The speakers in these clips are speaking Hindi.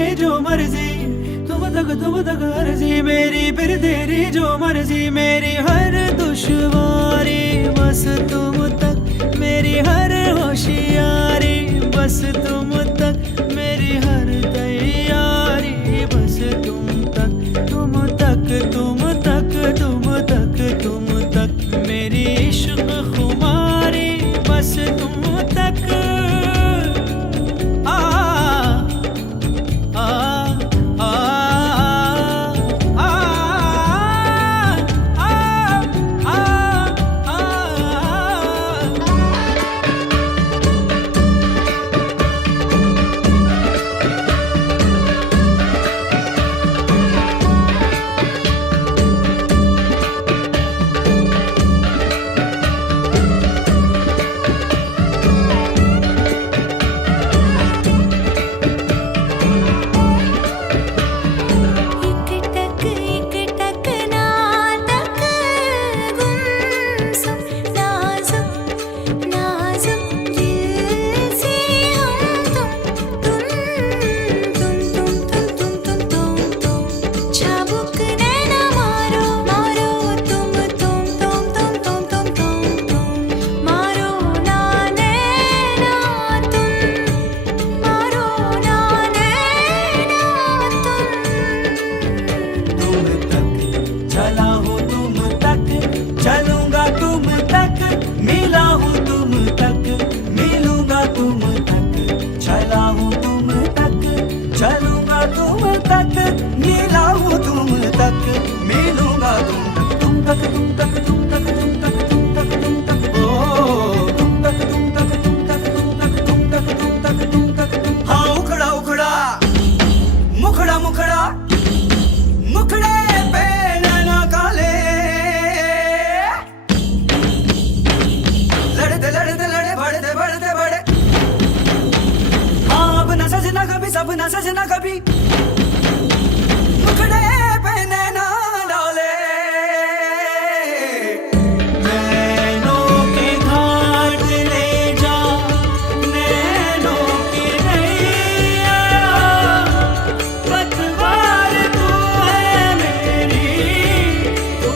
आगे जो मर्जी, तुम तक अर्जी मेरी, फिर तेरी जो मर्जी। मेरी हर दुश्वारी बस तुम तक, मेरी हर होशियारी बस तुम तक, मेरी हर तैयारी बस तुम तक, तुम तक, तुम तक, तुम तक, तुम तक, मेरी इश्क खुमारी बस तुम तक। आ आ आ आ आ आ चलूंगा तुम तक, मिला हूँ तुम तक, मिलूंगा तुम तक, तुम तक, तुम तक, तुम तक, तुम तक, तुम तक, तुम तक, ओ तुम तक, तुम तक, तुम तक, तुम तक, तुम तक, तुम तक, तुम तक। हाँ उखड़ा उखड़ा, मुखड़ा मुखड़ा, मुखड़े पे नैना काले, लड़ते लड़ते लड़े, बढ़ते बढ़ते बढ़े। हाँ अब न सजना कभी, सब न सजना कभी, मुखड़े पे नैना डाले, नैनों के घाट ले जा, नैनों की नैया, पतवार तू है मेरी, तू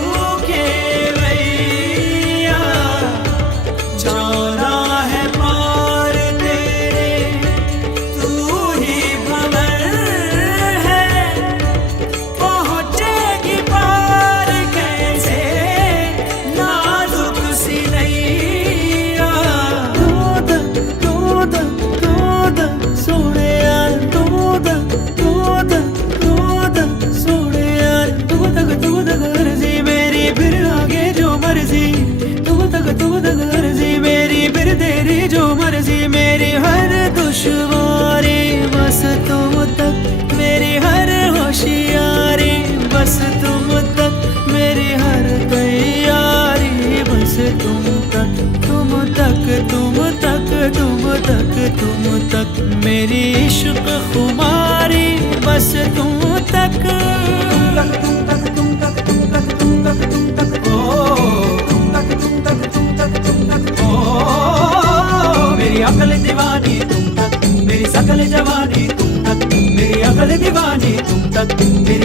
केवैया, जाना है पार तेरे, तू ही भंवर है, पहुंचेगी पार कैसे नाजुक सी नैया। सोने यार, सोने यार, तुम तक अर्जी मेरी, फिर आगे जो मर्जी, तुम तक अर्जी मेरी, फिर तेरी जो मर्जी। मेरी हर दुश्वारी बस तुम तक, मेरी हर होशियारी बस तुम तक, मेरी हर तैयारी बस तुम तक, तुम तक, तुम तक, तुम तक, तुम तक, मेरी इश्क खुमारी बस तुम तक, तुम तक, तुम तक, तुम तक, तुम तक, तुम तक, तुम तक, ओ तुम तक, तुम तक, तुम तक, तुम तक, ओ मेरी अकल दीवानी तुम तक, मेरी सकल जवानी तुम तक, मेरी अकल दीवानी तुम तक, मेरी